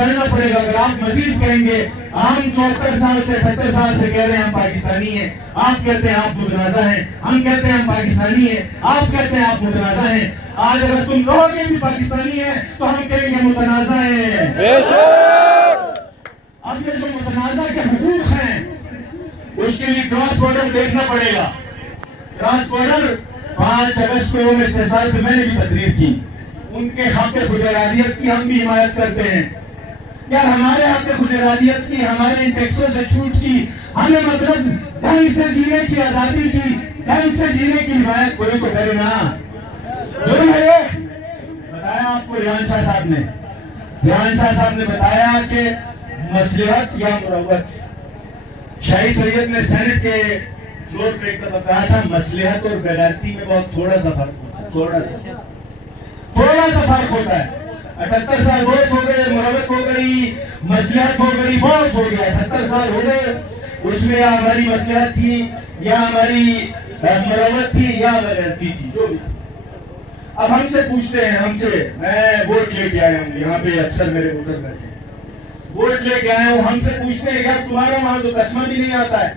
चलना पड़ेगा। अगर आप मजीद कहेंगे, हम 74 साल से 78 साल से कह रहे हैं हम पाकिस्तानी हैं, आप कहते हैं आप मुतनाज़ा हैं, हम कहते हैं हम पाकिस्तानी हैं, आप कहते हैं आप मुतनाज़ा हैं। आज अगर तुम कहोगे भी पाकिस्तानी है तो हम कहेंगे मुतनाज़ा हैं। अब ये जो मुतनाज़ा के हुकूक हैं उसके लिए क्रॉस बॉर्डर देखना पड़ेगा। क्रॉस बॉर्डर 5 अगस्त को यौम इस्तेहसाल पे मैंने भी तकरीर की, उनके हक खुद-ए-इरादियत की हम भी हिमायत करते हैं। यार हमारे हक खुद-ए-इरादियत की, हमारे इन टैक्सों से छूट की, हमें मतलब ढंग से जीने की आजादी की, ढंग से जीने की हिमायत कोई तो करे ना। जो है बताया आपको रिहान शाह साहब ने बताया कि मसलहत या मुरव्वत। शाही सैयद ने सेनेट के फ्लोर पे एक दफा कहा था मसलहत और बेगैरती में बहुत थोड़ा सा फर्क होता है, थोड़ा सा फर्क होता है। 78 साल बहुत हो गए, मुरव्वत हो गई, मसलहत हो गई, बहुत हो गया। 78 साल हो गए, उसमें या हमारी मसलहत थी या हमारी मुरव्वत थी या बेगैरती थी, जो भी थी। अब हमसे पूछते हैं, मैं वोट लेके आया हूँ, यहाँ पे अक्सर मेरे वोटर बैठे हैं, वोट लेके आया हूँ, हमसे पूछते हैं यार तुम्हारा वहां तो तस्मा भी नहीं आता है।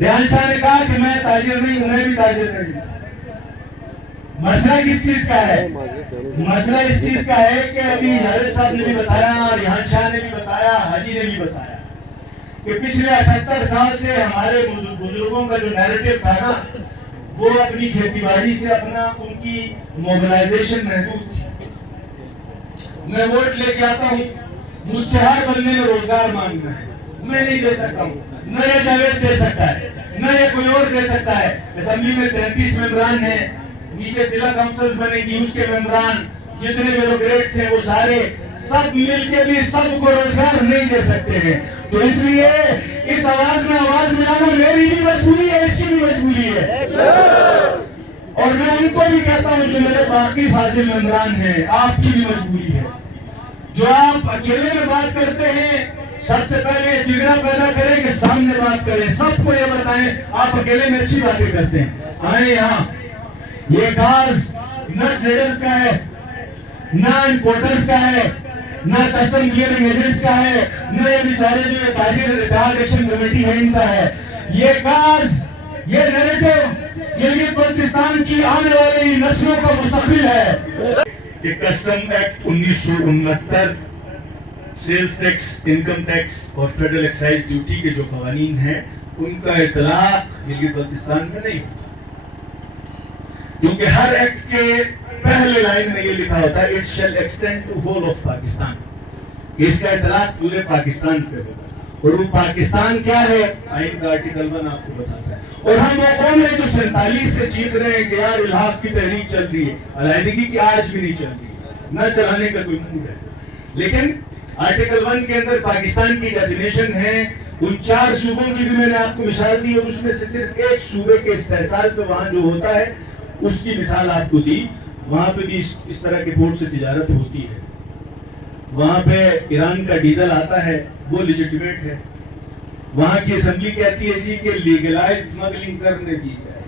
रिहान शाह ने कहा कि मैं ताजिर नहीं हूं, मैं भी ताजिर नहीं हूं। मसला किस चीज का है? मसला इस चीज का है कि अभी जावेद साहब ने भी बताया, रिहान शाह ने भी बताया, हाजी ने भी बताया कि पिछले 78 साल से हमारे बुजुर्गों का जो नैरेटिव था ना, वो अपनी खेतीबाड़ी से अपना उनकी मोबिलाइजेशन महदूद थी। मैं वोट लेके आता हूँ, मुझसे हर बंदे ने रोजगार मांगना है, मैं नहीं दे सकता हूँ, न ये जावेद दे सकता है, न ये कोई और दे सकता है। असेंबली में 33 मेंबरान हैं, नीचे जिला काउंसिल्स बनेगी, उसके मेंबरान जितने ब्यूरोक्रेट्स हैं वो सारे सब मिलके भी सबको रोजगार नहीं दे सकते हैं। तो इसलिए इस आवाज में आवाज मिलाना मेरी भी मजबूरी है, इसकी भी मजबूरी है। और मैं उनको भी कहता हूँ जो मेरे बाकी फाजिल मेंबरान हैं, आपकी भी मजबूरी है। जो आप अकेले में बात करते हैं, सबसे पहले जिगरा पैदा करें कि सामने बात करें, सबको ये बताएं आप अकेले में अच्छी बातें करते हैं। आए यहाँ, ये काज न ट्रेडर्स का है, न इंपोर्टर्स का है, न कस्टम क्लियरिंग एजेंट्स का है, न ये बेचारे जो ताजिर इत्तेहाद एक्शन कमेटी है इनका है। ये काज, ये नैरेटिव गिलगित बल्तिस्तान की आने वाली नस्लों का मुस्तकबिल है। कि custom act 1969, sales tax, income tax और फेडरल एक्साइज ड्यूटी के जो कवानीन हैं उनका इतलाक गिलगित बल्तिस्तान में नहीं होता, क्योंकि हर एक्ट के पहले लाइन में ये लिखा होता है it shall extend to whole of Pakistan, इसका इतलाक पूरे पाकिस्तान पे होगा। और वो पाकिस्तान क्या है, आइन का आर्टिकल 1 आपको बताता है। और हम वो कौन है जो 47 से चीख रहे हैं कि यार इल्हाक की तहरीक चल रही है, अलहदगी की आज भी नहीं चल रही है, न चलाने का कोई मूड है। लेकिन आर्टिकल 1 के अंदर पाकिस्तान की डेफिनेशन है। उन 4 सूबों की भी मैंने आपको मिसाल दी और उसमें से सिर्फ एक सूबे के इस्तेहसाल पे वहां जो होता है उसकी मिसाल आपको दी। वहां पे भी इस तरह के पोर्ट से तिजारत होती है। वहां पे ईरान का डीजल आता है, वो लेजिटिमेट है। वहां की असेंबली कहती है जी कि लीगलाइज स्मगलिंग करने दी जाए।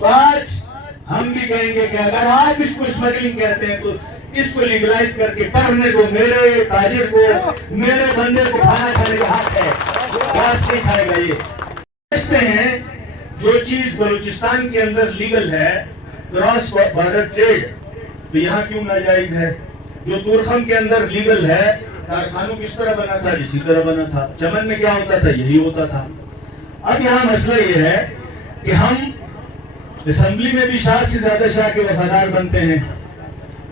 तो आज हम भी कहेंगे कि अगर आप इसको स्मगलिंग कहते हैं तो इसको लीगलाइज करके करने दो। मेरे ताजिर को, मेरे बंदे को खाना खाने का हक है, घास नहीं खाएगा। ये समझते हैं जो चीज बलूचिस्तान के अंदर लीगल है, क्रॉस बॉर्डर ट्रेड, तो यहाँ क्यों नाजायज है? जो तुरखम के अंदर लीगल है, कारखानों किस तरह बना था? इसी तरह बना था। चमन में क्या होता था? यही होता था। अब यहाँ मसला ये है कि हम असेंबली में भी शाह से ज्यादा शाह के वफादार बनते हैं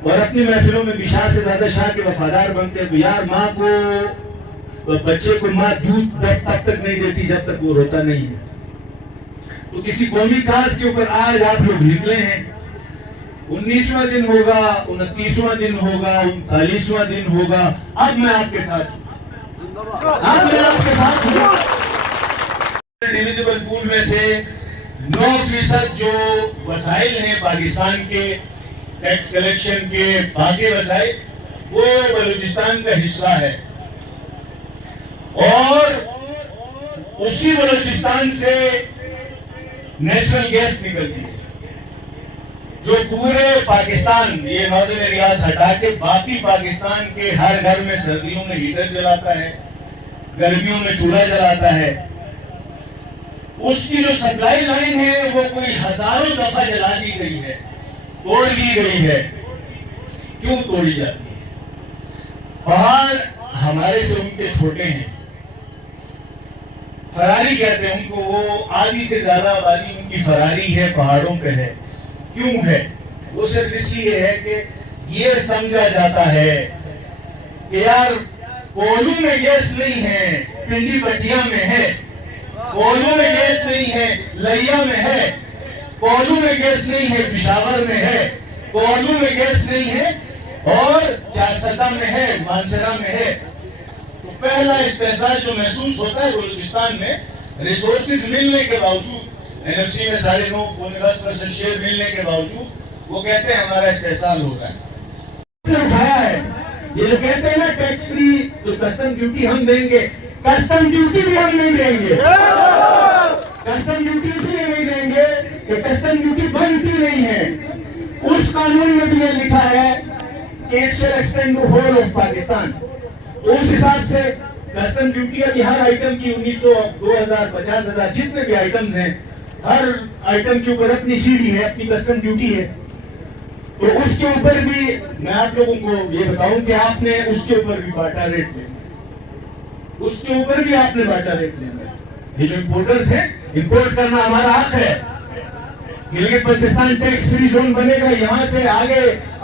और अपनी महफिलों में भी शाह से ज्यादा शाह के वफादार बनते हैं। तो यार माँ को, बच्चे को माँ दूध तब तक नहीं देती जब तक वो रोता नहीं है। तो किसी कौमी काज के ऊपर आज आप लोग निकले हैं, 19वां दिन होगा, 29वां दिन होगा, 39वां दिन होगा। अब मैं आपके साथ डिविजिबल पूल में से 9% जो वसाइल हैं पाकिस्तान के टैक्स कलेक्शन के, बाकी वसाइल वो बलूचिस्तान का हिस्सा है। और उसी बलूचिस्तान से नेशनल गैस निकलती है। जो جو پورے پاکستان یہ ناردرن ایریاز ہٹا کے باقی پاکستان کے ہر گھر میں سردیوں میں ہیٹر جلاتا ہے، گرمیوں میں چولہا جلاتا ہے، اس کی جو سپلائی لائن ہے وہ کوئی ہزاروں دفعہ جلا دی گئی ہے، توڑ دی گئی ہے۔ کیوں توڑی جاتی ہے؟ پہاڑ ہمارے سے ان کے چھوٹے ہیں، فراری کہتے ہیں ان کو، وہ آدھی سے زیادہ آبادی ان کی فراری ہے، پہاڑوں پہ ہے۔ کیوں ہے؟ وہ صرف اس لیے ہے کہ یہ سمجھا جاتا ہے کہ یار کولو میں گیس نہیں ہے، پنڈی پٹیا میں ہے، کولو میں گیس نہیں ہے، لیا میں ہے، کولو میں گیس نہیں ہے، پشاور میں ہے، کولو میں گیس نہیں ہے اور چارسدہ میں ہے، مانسرا میں ہے۔ تو پہلا استحصال جو محسوس ہوتا ہے بلوچستان میں، ریسورسز ملنے کے باوجود، این ایف سی میں 9.9% شیئر ملنے کے باوجود، وہ کہتے ہیں ہمارا استحصال ہو رہا ہے۔ اٹھایا ہے یہ جو کہتے ہیں نا ٹیکس فری، تو کسٹم ڈیوٹی ہم دیں گے، کسٹم ڈیوٹی بھی ہم نہیں دیں گے۔ کسٹم ڈیوٹی اس لیے نہیں دیں گے کہ کسٹم ڈیوٹی بنتی نہیں ہے۔ اس قانون میں بھی یہ لکھا ہے کہ it shall extend to whole of Pakistan. تو اس حساب سے کسٹم ڈیوٹی ابھی ہر آئٹم کی 1900، 2000، 50,000 جتنے بھی آئٹمز ہیں، ہر آئٹم کے اوپر اپنی سیڑھی ہے، اپنی کسٹم ڈیوٹی ہے۔ تو اس کے اوپر بھی میں آپ لوگوں کو یہ بتاؤں کہ آپ نے اس کے اوپر بھی باٹا ریٹ لینا، اس کے اوپر بھی آپ نے باٹا ریٹ لینا۔ یہ جو امپورٹرز ہیں، امپورٹ کرنا ہمارا حق ہے۔ Gilgit Baltistan tax free zone بنے گا، یہاں سے آگے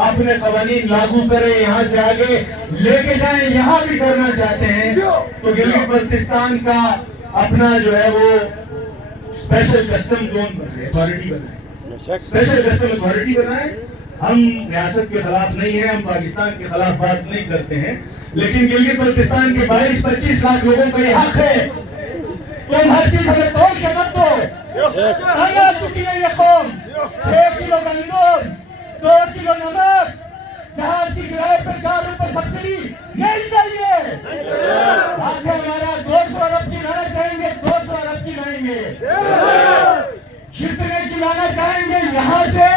اپنے قوانین لاگو کریں، یہاں سے آگے لے کے جائیں۔ یہاں بھی کرنا چاہتے ہیں تو گلگت بلتستان کا اپنا جو ہے وہ اسپیشل کسٹم زون اتھارٹی بنائیں، اسپیشل کسٹم اتھارٹی بنائیں۔ ہم ریاست کے خلاف نہیں ہیں، ہم پاکستان کے خلاف بات نہیں کرتے ہیں، لیکن گلگت بلتستان کے 22-25 لاکھ لوگوں کا یہ حق ہے۔ تم ہر چیز ہمیں توڑ کے مت دو۔ تنگ آ چکی ہے یہ قوم، 6 کلو گندم، 2 کلو نمک، جہاز کی کرائے پر 4 روپے سبسڈی نہیں چاہیے۔ حق ہے ہمارا، 200 ارب کی لانا چاہیں گے، 200 ارب کی لائیں گے۔ جتنے چلانا چاہیں گے یہاں سے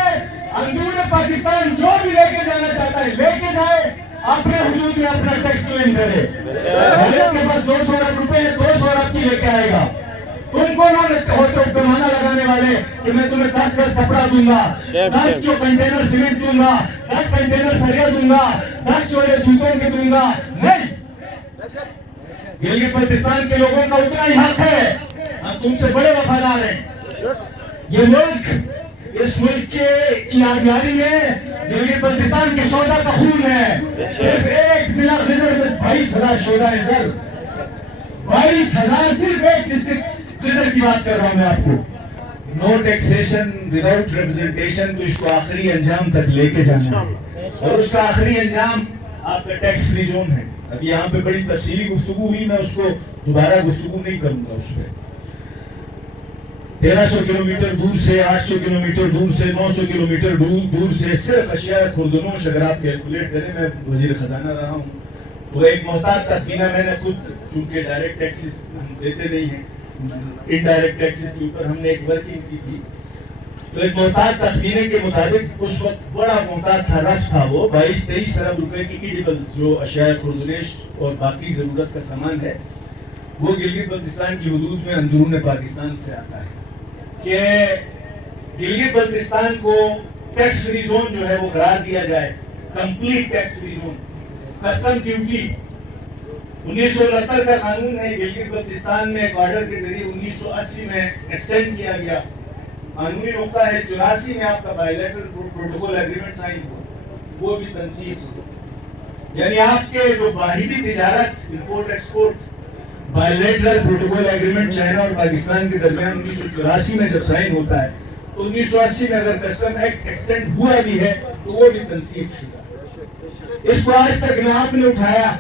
اندرون پاکستان جو بھی لے کے جانا چاہتا ہے لے کے جائے، اپنے حدود میں اپنا ٹیکس کلیم کرے۔ غریب کے پاس 200 ارب روپے ہے، 200 ارب کی لے کے آئے گا۔ تم کو نہ پیمانہ لگانے والے کہ میں تمہیں 10 گز کپڑا دوں گا، 10 جو کنٹینر سیمنٹ دوں گا، 10 کنٹینر سریا دوں گا، 10 جوڑے جوتوں کے دوں گا، نہیں۔ گلگت بلتستان کے لوگوں کا اتنا ہی حق ہے، ہم تم سے بڑے وفادار ہیں۔ یہ ملک، اس ملک کی آبیاری ہے، گلگت بلتستان کے شہداء کا خون ہے۔ صرف ایک ضلع خزر میں 22,000 شہداء زر، 22,000 صرف ایک ڈسٹرکٹ خزر کی بات کر رہا ہوں میں آپ کو۔ نو ٹیکسیشن وداؤٹ ریپرزنٹیشن، تو اس کو آخری انجام تک لے کے جانا ہے، اور اس کا آخری انجام آپ کا ٹیکس فری زون ہے۔ اب یہاں پہ بڑی تفصیلی گفتگو ہوئی، میں اس کو دوبارہ گفتگو نہیں کروں گا اس پہ۔ 1300 کلومیٹر دور سے، 800 کلومیٹر دور سے، 900 کلومیٹر دور سے، صرف اشیاء خوردنوش اگر آپ کیلکولیٹ کریں، میں وزیر خزانہ رہا ہوں تو ایک محتاط تخمینہ میں نے خود، چونکہ ڈائریکٹ ٹیکسز ہم دیتے نہیں ہیں، انڈائریکٹ ٹیکسز کے اوپر ہم نے ایک ورکنگ کی تھی، تو ایک محتاط تخمینے کے مطابق اس وقت بڑا محتاط تھا، رف تھا، وہ 22-23 ارب روپے کی ایڈیبلز جو اشیاء خوردنوش اور باقی ضرورت کا سامان ہے، وہ گلگت بلتستان کی حدود میں اندرون پاکستان سے آتا ہے۔ کہ گلگت بلتستان کو ٹیکس فری زون جو ہے وہ قرار دیا جائے، complete tax free zone. Custom duty 1969 کا قانون ہے، گلگت بلتستان میں ایک آرڈر کے ذریعے 1980 میں ایکسٹینڈ کیا گیا۔ قانونی نقطہ ہے 84 میں آپ کا بائیلیٹرل پروٹوکول ایگریمنٹ سائن ہوا، وہ بھی تنسیخ ہوا۔ یعنی آپ کے جو باہمی تجارت، import export bilateral protocol agreement China اور پاکستان کے درمیان 1984 میں جب سائن ہوتا ہے تو 1980 میں اگر کسٹم ایکٹ ایکسٹینڈ ہوا بھی ہے تو وہ بھی تنسیخ شدہ۔ اس کو آج تک نہ آپ نے اٹھایا